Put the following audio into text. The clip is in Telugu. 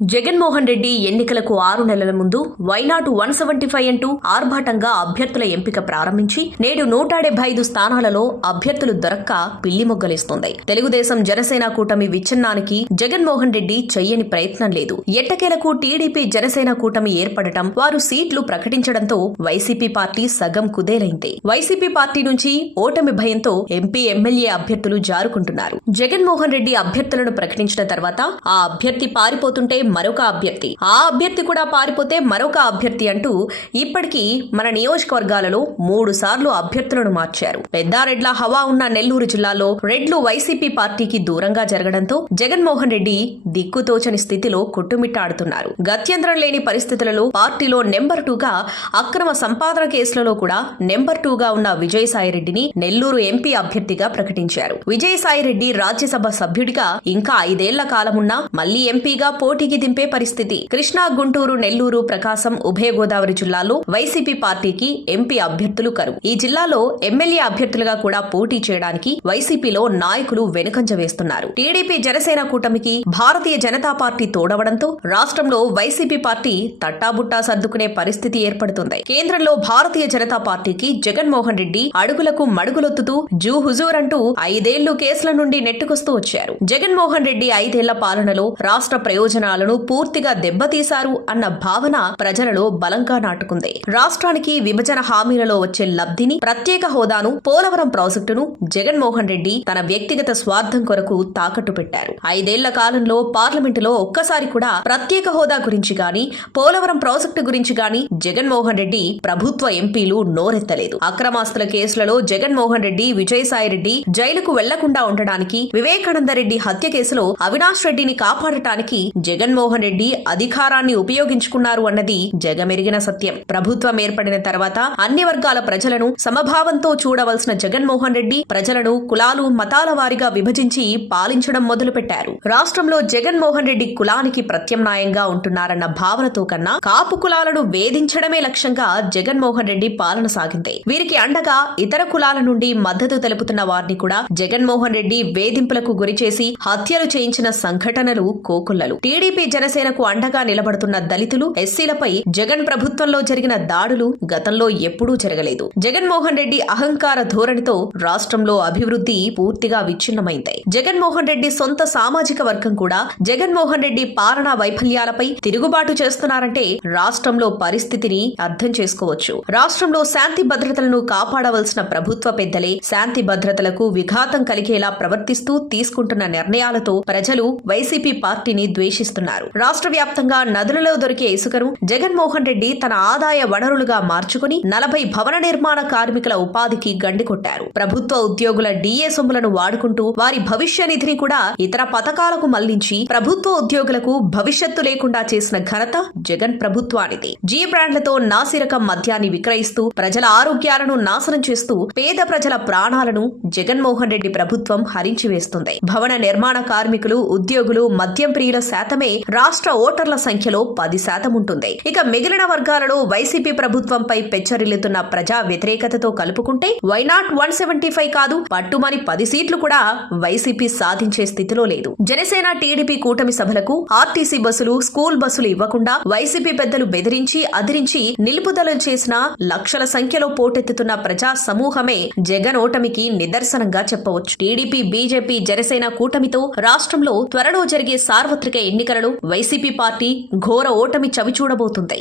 జగన్మోహన్ రెడ్డి ఎన్నికలకు 6 నెలల ముందు వైనాటు 175 అంటూ ఆర్భాటంగా అభ్యర్థుల ఎంపిక ప్రారంభించి నేడు 175 స్థానాలలో అభ్యర్థులు దొరక్క పిల్లి మొగ్గలేస్తోంది. తెలుగుదేశం జనసేన కూటమి విచ్ఛిన్నానికి జగన్మోహన్ రెడ్డి చెయ్యని ప్రయత్నం లేదు. ఎట్టకేలకు టీడీపీ జనసేన కూటమి ఏర్పడటం, వారు సీట్లు ప్రకటించడంతో వైసీపీ పార్టీ సగం కుదేలైంది. వైసీపీ పార్టీ నుంచి ఓటమి భయంతో ఎంపీ ఎమ్మెల్యే అభ్యర్థులు జారుకుంటున్నారు. జగన్మోహన్ రెడ్డి అభ్యర్థులను ప్రకటించిన తర్వాత ఆ అభ్యర్థి పారిపోతుంటే మరొక అభ్యర్థి, ఆ అభ్యర్థి కూడా పారిపోతే మరొక అభ్యర్థి అంటూ ఇప్పటికీ మన నియోజకవర్గాలలో 3 సార్లు అభ్యర్థులను మార్చారు. పెద్దారెడ్ల హవా ఉన్న నెల్లూరు జిల్లాలో రెడ్లు వైసీపీ పార్టీకి దూరంగా జరగడంతో జగన్మోహన్ రెడ్డి దిక్కుతోచని స్థితిలో కొట్టుమిట్టాడుతున్నారు. గత్యంతరం లేని పరిస్థితులలో పార్టీలో నెంబర్ 2గా అక్రమ సంపాదన కేసులలో కూడా నెంబర్ 2గా ఉన్న విజయసాయిరెడ్డిని నెల్లూరు ఎంపీ అభ్యర్థిగా ప్రకటించారు. విజయసాయిరెడ్డి రాజ్యసభ సభ్యుడిగా ఇంకా 5 ఏళ్ల కాలమున్నా మళ్లీ ఎంపీగా పోటీకి దింపే పరిస్థితి. కృష్ణా, గుంటూరు, నెల్లూరు, ప్రకాశం, ఉభయ గోదావరి జిల్లాల్లో వైసీపీ పార్టీకి ఎంపీ అభ్యర్థులు కరువు. ఈ జిల్లాలో ఎమ్మెల్యే అభ్యర్థులుగా కూడా పోటీ చేయడానికి వైసీపీలో నాయకులు వెనుకంజ వేస్తున్నారు. టీడీపీ జనసేన కూటమికి భారతీయ జనతా పార్టీ తోడవడంతో రాష్ట్రంలో వైసీపీ పార్టీ తట్టాబుట్టా సర్దుకునే పరిస్థితి ఏర్పడుతుంది. కేంద్రంలో భారతీయ జనతా పార్టీకి జగన్మోహన్ రెడ్డి అడుగులకు మడుగులొత్తుతూ జూ హుజూర్ అంటూ 5 ఏళ్లు కేసుల నుండి నెట్టుకొస్తూ వచ్చారు. జగన్మోహన్ రెడ్డి 5 ఏళ్ల పాలనలో రాష్ట్ర ప్రయోజనాలను పూర్తిగా దెబ్బతీశారు అన్న భావన ప్రజలలో బలంగా నాటుకుంది. రాష్ట్రానికి విభజన హామీలలో వచ్చే లబ్ధిని, ప్రత్యేక హోదాను, పోలవరం ప్రాజెక్టును జగన్మోహన్ రెడ్డి తన వ్యక్తిగత స్వార్థం కొరకు తాకట్టు పెట్టారు. 5 ఏళ్ల కాలంలో పార్లమెంటులో ఒక్కసారి కూడా ప్రత్యేక హోదా గురించి గాని, పోలవరం ప్రాజెక్టు గురించి గాని జగన్మోహన్ రెడ్డి ప్రభుత్వ ఎంపీలు నోరెత్తలేదు. అక్రమాస్తుల కేసులలో జగన్మోహన్ రెడ్డి, విజయసాయిరెడ్డి జైలుకు వెళ్లకుండా ఉండడానికి, వివేకానందరెడ్డి హత్య కేసులో అవినాష్ రెడ్డిని కాపాడటానికి జగన్మోహన్ రెడ్డి అధికారాన్ని ఉపయోగించుకున్నారు అన్నది జగమెరిగిన సత్యం. ప్రభుత్వం ఏర్పడిన తర్వాత అన్ని వర్గాల ప్రజలను సమభావంతో చూడవలసిన జగన్మోహన్ రెడ్డి ప్రజలను కులాలు, మతాల వారీగా విభజించి పాలించడం మొదలుపెట్టారు. రాష్ట్రంలో జగన్మోహన్ రెడ్డి కులానికి ప్రత్యామ్నాయంగా ఉంటున్నారన్న భావనతో కన్నా కాపు కులాలను వేధించడమే లక్ష్యంగా జగన్మోహన్ రెడ్డి పాలన సాగింది. వీరికి అండగా ఇతర కులాల నుండి మద్దతు తెలుపుతున్న వారిని కూడా జగన్మోహన్ రెడ్డి వేధింపులకు గురిచేసి హత్యలు చేయించిన సంఘటనలు కోకొల్లలు. టీడీపీ జనసేనకు అండగా నిలబడుతున్న దళితులు, ఎస్సీలపై జగన్ ప్రభుత్వంలో జరిగిన దాడులు గతంలో ఎప్పుడూ జరగలేదు. జగన్మోహన్ రెడ్డి అహంకార ధోరణితో రాష్ట్రంలో అభివృద్ధి పూర్తిగా విచ్ఛిన్నమైంది. జగన్మోహన్ రెడ్డి సొంత సామాజిక వర్గం కూడా జగన్మోహన్ రెడ్డి పాలనా వైఫల్యాలపై తిరుగుబాటు చేస్తున్నారంటే రాష్ట్రంలో పరిస్థితిని అర్థం చేసుకోవచ్చు. రాష్ట్రంలో శాంతి భద్రతలను కాపాడవలసిన ప్రభుత్వ పెద్దలే శాంతి భద్రతలకు విఘాతం కలిగేలా ప్రవర్తిస్తూ తీసుకుంటున్న నిర్ణయాలతో ప్రజలు వైసీపీ పార్టీని ద్వేషిస్తున్నారు. రాష్ట్ర వ్యాప్తంగా నదులలో దొరికే ఇసుకను జగన్మోహన్ రెడ్డి తన ఆదాయ వనరులుగా మార్చుకుని 40 భవన నిర్మాణ కార్మికుల ఉపాధికి గండికొట్టారు. ప్రభుత్వ ఉద్యోగుల డిఏ సొమ్ములను వాడుకుంటూ వారి భవిష్య నిధిని కూడా ఇతర పథకాలకు మళ్లించి ప్రభుత్వ ఉద్యోగులకు భవిష్యత్తు లేకుండా చేసిన ఘనత జగన్ ప్రభుత్వానిది. జీ బ్రాండ్లతో నాసిరకం మద్యాన్ని విక్రయిస్తూ ప్రజల ఆరోగ్యాలను నాశనం చేస్తూ పేద ప్రజల ప్రాణాలను జగన్మోహన్ రెడ్డి ప్రభుత్వం హరించివేస్తుంది. భవన నిర్మాణ కార్మికులు, ఉద్యోగులు, మద్యం ప్రియుల శాతమే రాష్ట్ర ఓటర్ల సంఖ్యలో 10% ఉంటుంది. ఇక మిగిలిన వర్గాలలో వైసీపీ ప్రభుత్వంపై పెచ్చరిల్లుతున్న ప్రజా వ్యతిరేకతతో కలుపుకుంటే వైనాట్ 175 కాదు, పట్టుమని 10 సీట్లు కూడా వైసీపీ సాధించే స్థితిలో లేదు. జనసేన, టీడీపీ కూటమి సభలకు ఆర్టీసీ బస్సులు, స్కూల్ బస్సులు ఇవ్వకుండా వైసీపీ పెద్దలు బెదిరించి, అదిరించి నిలుపుదలలు చేసిన లక్షల సంఖ్యలో పోటెత్తుతున్న ప్రజా సమూహమే జగన్ ఓటమికి నిదర్శనంగా చెప్పవచ్చు. టీడీపీ, బీజేపీ, జనసేన కూటమితో రాష్ట్రంలో త్వరలో జరిగే సార్వత్రిక ఎన్నికలలో వైసీపీ పార్టీ ఘోర ఓటమి చవిచూడబోతుంది.